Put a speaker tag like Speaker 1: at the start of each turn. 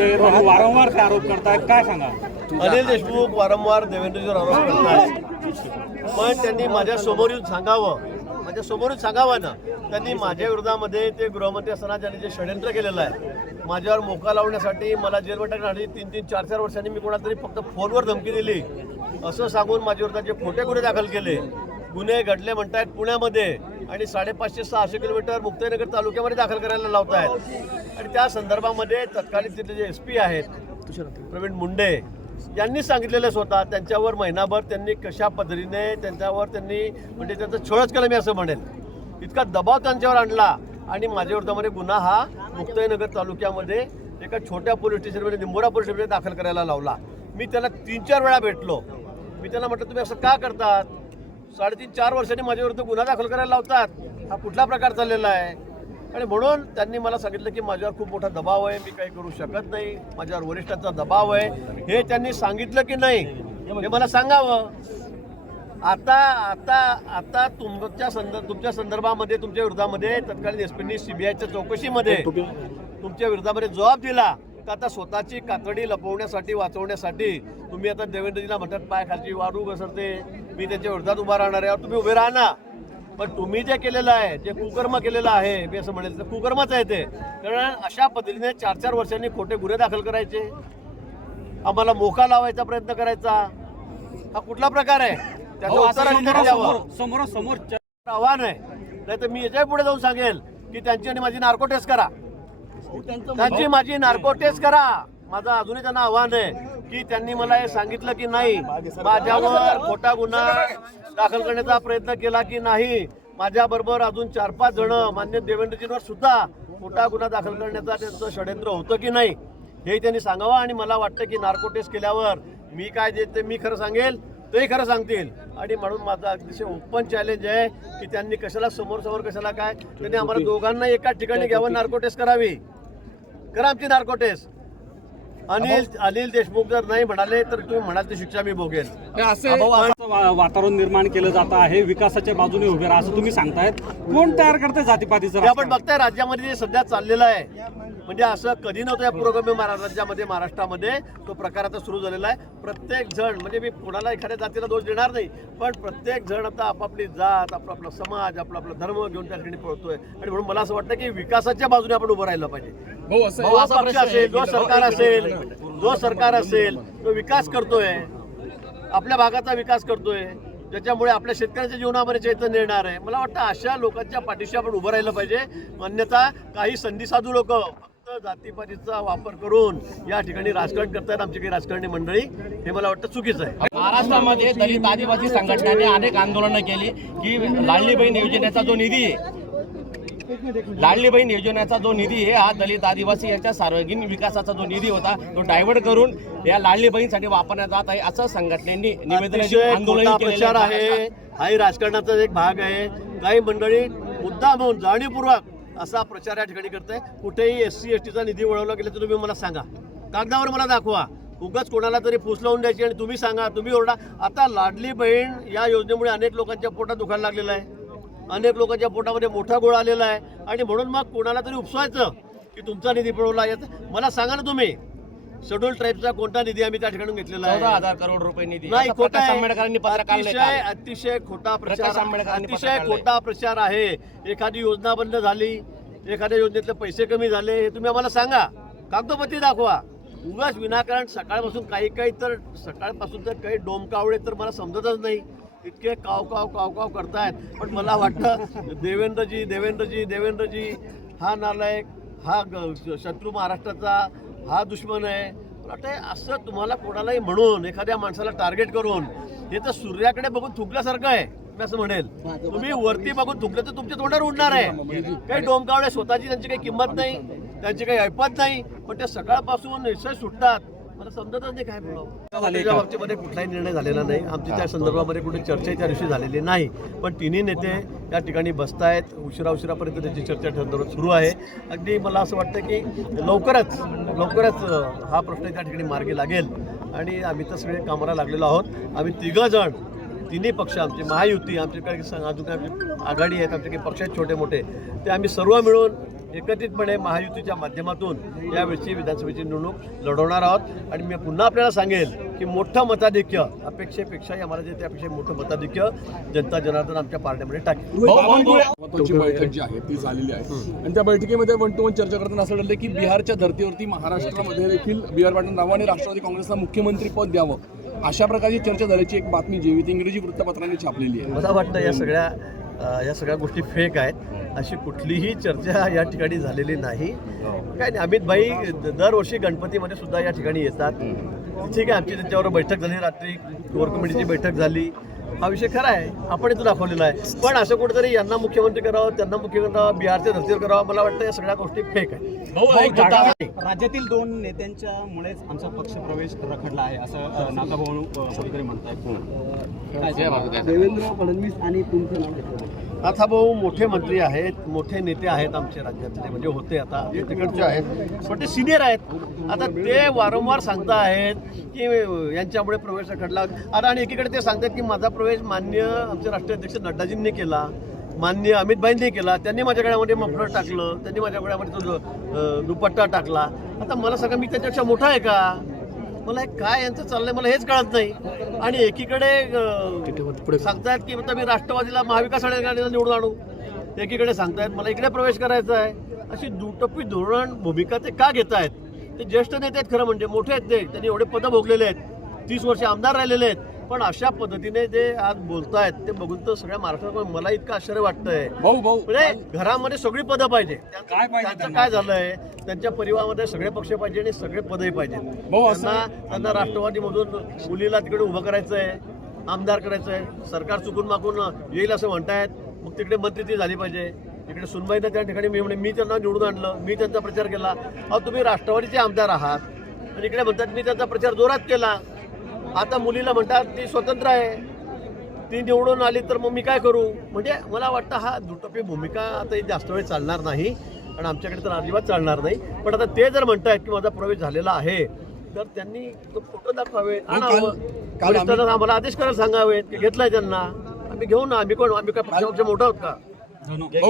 Speaker 1: ते वारंवार ते आरोप करताय काय सांगा?
Speaker 2: अनिल देशमुख वारंवार देवेंद्रजीवर आरोप करतात पण त्यांनी माझ्यासमोर येऊन सांगावं. माझ्या समोरून सांगावं ना. त्यांनी माझ्या विरोधामध्ये ते गृहमंत्री असताना ज्यांनी जे षडयंत्र केलेलं आहे माझ्यावर मोका लावण्यासाठी मला जेलमध्ये टाकण्यासाठी तीन तीन चार चार वर्षांनी मी कोणातरी फक्त फोनवर धमकी दिली. असं सांगून माझ्या विरोधात जे खोटे गुन्हे दाखल केले गुन्हे घडले म्हणतायत पुण्यामध्ये. आणि साडेपाचशे सहाशे किलोमीटर मुक्ताईनगर तालुक्यामध्ये दाखल करायला लावत आहेत आणि त्या संदर्भामध्ये तत्कालीन तिथले जे एस पी आहेत प्रवीण मुंडे यांनी सांगितलेलं स्वतः त्यांच्यावर महिनाभर त्यांनी कशा पद्धतीने त्यांच्यावर त्यांनी म्हणजे त्यांचं छळच केलं मी असं म्हणेल इतका दबाव त्यांच्यावर आणला आणि माझ्याविरोधामध्ये गुन्हा हा मुक्ताईनगर तालुक्यामध्ये एका छोट्या पोलीस स्टेशनमध्ये म्हणजे निंबोरा पोलीस स्टेशनमध्ये दाखल करायला लावला. मी त्याला तीन चार वेळा भेटलो. मी त्यांना म्हटलं तुम्ही असं का करतात? साडेतीन चार वर्षांनी माझ्या विरुद्ध गुन्हा दाखल करायला लावतात. हा कुठला प्रकार चाललेला आहे? आणि म्हणून त्यांनी मला सांगितलं की माझ्यावर खूप मोठा दबाव आहे मी काही करू शकत नाही. माझ्यावर वरिष्ठांचा दबाव आहे. हे त्यांनी सांगितलं की नाही हे मला सांगावं. आता आता आता तुमच्या संदर्भ तुमच्या संदर्भामध्ये तुमच्या विरोधामध्ये तत्कालीन एस पीनी सीबीआयच्या चौकशीमध्ये तुमच्या विरोधामध्ये जबाब दिला. तर आता स्वतःची कातडी लपवण्यासाठी वाचवण्यासाठी तुम्ही आता देवेंद्रजीला म्हणतात पाय खालची वाढू घसरते मी त्यांच्या विरोधात उभा राहणार आहे तुम्ही उभे राहा ना. पण तुम्ही जे केलेलं आहे जे कुकर्म केलेलं आहे मी असं म्हणेल तर कुकर्मच आहे ते. कारण अशा पद्धतीने चार चार वर्षांनी खोटे गुन्हे दाखल करायचे. आम्हाला मोका लावायचा प्रयत्न करायचा. हा कुठला प्रकार आहे? द्यावं.
Speaker 1: समोर समोर
Speaker 2: आव्हान आहे. नाही तर मी याच्यापुढे जाऊन सांगेल की त्यांची आणि माझी नार्को टेस्ट करा. त्यांची माझी नार्को टेस्ट करा. माझं अजूनही त्यांना आव्हान आहे की त्यांनी मला हे सांगितलं की नाही माझ्यावर खोटा गुन्हा दाखल करण्याचा प्रयत्न केला की नाही माझ्याबरोबर अजून चार पाच जण मान्य देवेंद्रजींवर सुद्धा खोटा गुन्हा दाखल करण्याचा त्यांचं षडयंत्र होतं की नाही हे त्यांनी सांगावं आणि मला वाटतं की नार्को टेस्ट केल्यावर मी काय जे ते मी खरं सांगेल तेही खरं सांगतील. आणि म्हणून माझं अतिशय ओपन चॅलेंज आहे की त्यांनी कशाला समोर समोर कशाला काय त्यांनी आम्हाला दोघांना एकाच ठिकाणी घ्यावं नार्को टेस्ट करावी. करा आमची नार्को टेस्ट अनिल अनिल देशमुख जर नाही म्हणाले तर तुम्ही म्हणाल ती शिक्षा मी भोगेल.
Speaker 1: असं वातावरण निर्माण केलं जात आहे विकासाच्या बाजूने उभे राहा असं तुम्ही सांगतायत. कोण तयार करताय जातीपातीचं
Speaker 2: हे आपण? बघताय राज्यामध्ये जे सध्या चाललेलं आहे म्हणजे असं कधी नव्हतं या पुरोगामी राज्यामध्ये महाराष्ट्रामध्ये तो प्रकार आता सुरू झालेला आहे. प्रत्येक जण म्हणजे मी कोणाला एखाद्या जातीला दोष देणार नाही पण प्रत्येक जण आता आपापली जात आपला आपला समाज आपला आपला धर्म घेऊन त्या ठिकाणी पळतोय. आणि म्हणून मला असं वाटतं की विकासाच्या बाजूने आपण उभं राहिलं पाहिजे.
Speaker 3: भाऊ असं
Speaker 2: जो पक्ष असेल जो सरकार असेल जो सरकार असेल तो विकास करतोय. आपल्या भागाचा विकास करतोय ज्याच्यामुळे आपल्या शेतकऱ्यांच्या जीवनामध्ये चैतन्य येणार आहे. मला वाटतं अशा लोकांच्या पाठीशी आपण उभं राहिलं पाहिजे. अन्यथा काही संधीसाधू लोक फक्त जातीपातीचा वापर करून या ठिकाणी राजकारण करतायत आमची काही राजकारणी मंडळी. हे मला वाटतं चुकीचं आहे.
Speaker 4: महाराष्ट्रामध्ये दलित आदिवासी संघटनांनी अनेक आंदोलनं केली की लाडली बहीण योजनेचा जो निधी आहे लाडली बहीण योजनेचा जो निधी आहे हा दलित आदिवासी याच्या सार्वजनिक विकासाचा जो निधी होता तो डायव्हर्ट करून या लाडली बहीणसाठी वापरण्यात जात आहे असं संघटनेनी निवेदन आंदोलन
Speaker 2: प्रचार आहे. हाही राजकारणाचा एक भाग आहे. काही मंडळी मुद्दा म्हणून जाणीवपूर्वक असा प्रचार या ठिकाणी करताय. कुठेही एस सी एस टीचा निधी वळवला गेला तर तुम्ही मला सांगा. कागदावर मला दाखवा. उगाच कोणाला तरी फूस लावून द्यायची आणि तुम्ही सांगा. तुम्ही ओरडा. आता लाडली बहीण या योजनेमुळे अनेक लोकांच्या पोटात दुखायला लागलेलं आहे. अनेक लोकांच्या पोटामध्ये मोठा गोळ आलेला आहे. आणि म्हणून मग कोणाला तरी उपसवायचं की तुमचा निधी पळवला याचं मला सांगा ना तुम्ही. शेड्यूल ट्राईबचा कोणता निधी आम्ही त्या ठिकाणी घेतलेला आहे?
Speaker 4: हजार करोड रुपये निधी.
Speaker 2: नाही खोटा आहे.
Speaker 4: आंबेडकरांनी
Speaker 2: अतिशय. अतिशय खोटा प्रचार
Speaker 4: आंबेडकरांनी पत्र
Speaker 2: अतिशय. खोटा प्रचार आहे. एखादी योजना बंद झाली. एखाद्या योजनेतले पैसे कमी झाले. हे तुम्ही आम्हाला सांगा. कागदोपत्री दाखवा. उगाच विनाकारण सकाळपासून काही काही तर सकाळपासून तर काही डोमकावळे तर मला समजतच नाही. इतके काव काव काव काव करतायत. पण मला वाटतं देवेंद्रजी देवेंद्रजी देवेंद्रजी हा नालायक हा शत्रू महाराष्ट्राचा हा दुश्मन आहे. मला वाटतं असं तुम्हाला कोणालाही म्हणून एखाद्या माणसाला टार्गेट करून हे तर सूर्याकडे बघून थुकल्यासारखं आहे मी असं म्हणेल. तुम्ही वरती बघून थुकले तर तुमच्या तोंडावर उडणार आहे. काही डोमकावळे स्वतःची त्यांची काही किंमत नाही त्यांची काही ऐपत नाही पण ते सकाळपासून निश्चय सुटतात. मला समजतच नाही काय बोलावं. त्याच्या बाबतीमध्ये कुठलाही निर्णय झालेला नाही. आमची त्या संदर्भामध्ये कुठे चर्चा त्या दिवशी झालेली नाही. पण तिन्ही नेते या ठिकाणी बसतायत. उशिरा उशिरापर्यंत त्याची चर्चा ठरवून सुरू आहे. अगदी मला असं वाटतं की लवकरच लवकरच हा प्रश्न त्या ठिकाणी मार्गी लागेल. आणि आम्ही तर सगळे कामाला लागलेलो आहोत. आम्ही तिघं जण तिन्ही पक्ष आमची महायुती आमचे काही संघ- अजून काही आघाडी आहेत आमचे काही पक्ष आहेत छोटे मोठे ते आम्ही सर्व मिळून एकत्रितपणे महायुतीच्या माध्यमातून यावेळची विधानसभेची निवडणूक लढवणार आहोत. आणि मी पुन्हा आपल्याला सांगेल की मोठं मताधिक्य अपेक्षेपेक्षाही आम्हाला जे त्यापेक्षा मोठं मताधिक्य जनता जनार्दन आमच्या पार्ट्यामध्ये टाकेल.
Speaker 3: महत्वाची बैठक जी आहे ती झालेली आहे. आणि त्या बैठकीमध्ये वन टू वन चर्चा करताना असं ठरलं की बिहारच्या धर्तीवरती महाराष्ट्रामध्ये देखील बी आर पाटील राव आणि राष्ट्रवादी काँग्रेसला मुख्यमंत्री पद द्यावं अशा प्रकारची चर्चा झाल्याची एक बातमी जी ती इंग्रजी वृत्तपत्रांनी छापलेली आहे.
Speaker 2: मला वाटतं या सगळ्या या सगळ्या गोष्टी फेक आहेत. अशी कुठलीही चर्चा या ठिकाणी झालेली नाही. काय नाही अमित भाई दरवर्षी गणपतीमध्ये सुद्धा या ठिकाणी येतात. ठीक आहे आमची त्यांच्यावर बैठक झाली रात्री कोर कमिटीची बैठक झाली. हा विषय खरा आहे आपण इथं दाखवलेला आहे. पण असं कुठेतरी यांना मुख्यमंत्री करावं त्यांना मुख्यमंत्री करावं बिहारच्या धर्तीवर करावं मला वाटतं या सगळ्या गोष्टी फेक
Speaker 4: मुद्दा
Speaker 5: राज्यातील दोन नेत्यांच्या मुळेच आमचा पक्ष प्रवेश रखडला आहे असं अ, कुठेतरी म्हणतायत.
Speaker 6: देवेंद्र फडणवीस आणि तुमचं नाव नाथाभाऊ
Speaker 2: आता भाऊ मोठे मंत्री आहेत मोठे नेते आहेत आमचे राज्यातले म्हणजे होते आता तिकडचे आहेत. पण ते सिनियर आहेत. आता ते वारंवार सांगता आहेत की यांच्यामुळे प्रवेश घडला. आता आणि एकीकडे ते सांगतात की माझा प्रवेश मान्य आमचे राष्ट्रीय अध्यक्ष नड्डाजींनी केला. मान्य अमित भाईंनी केला. त्यांनी माझ्या गळ्यामध्ये मफलर टाकलं. त्यांनी माझ्या गळ्यामध्ये तो दुपट्टा टाकला. आता मला सांगा मी त्याच्यापेक्षा मोठा आहे का? मला हे काय यांचं चाललंय? मला हेच कळत नाही. आणि एकीकडे सांगतायत की आता मी राष्ट्रवादीला महाविकास आघाडीला निवडून आणू. एकीकडे सांगतायत मला इकडे प्रवेश करायचा आहे. अशी दुटप्पी धोरण भूमिका ते का घेत आहेत ते ज्येष्ठ नेते आहेत खरं म्हणजे मोठे आहेत ते. त्यांनी एवढे पदं भोगलेले आहेत. तीस वर्ष आमदार राहिलेले आहेत. पण अशा पद्धतीने जे आज बोलतायत ते बघून तर सगळ्या महाराष्ट्रात मला इतकं आश्चर्य वाटतंय.
Speaker 3: भाऊ भाऊ.
Speaker 2: म्हणजे घरामध्ये सगळी पदं पाहिजे?
Speaker 1: काय
Speaker 2: झालंय? त्यांच्या परिवारामध्ये सगळे पक्ष पाहिजे आणि सगळे पदही पाहिजे.
Speaker 3: भाऊ, असं-
Speaker 2: त्यांना त्यांना राष्ट्रवादीमधून मुलीला तिकडे उभं करायचं आहे आमदार करायचं आहे सरकार चुकून मागून येईल असं म्हणतायत. मग तिकडे मंत्री ती झाली पाहिजे. इकडे सुनबाईनं त्या ठिकाणी मी म्हणे मी त्यांना निवडून आणलं मी त्यांचा प्रचार केला. अहो तुम्ही राष्ट्रवादीचे आमदार आहात. आणि इकडे म्हणतात मी त्यांचा प्रचार जोरात केला. आता मुलीला म्हणतात ती स्वतंत्र आहे. ती निवडून आली तर मग मी काय करू? म्हणजे मला वाटतं हा दुटप्पी भूमिका आता जास्त वेळ चालणार नाही. आणि आमच्याकडे तर अजिबात चालणार नाही. पण आता ते जर म्हणतायत की माझा प्रवेश झालेला आहे तर त्यांनी तो फोटो दाखवावे आणावं
Speaker 3: काल
Speaker 2: वरिष्ठांना आम्हाला आदेश करायला सांगावेत की घेतलाय त्यांना. आम्ही घेऊ ना आम्ही कोण? आम्ही काय पक्षापेक्षा मोठा आहोत का?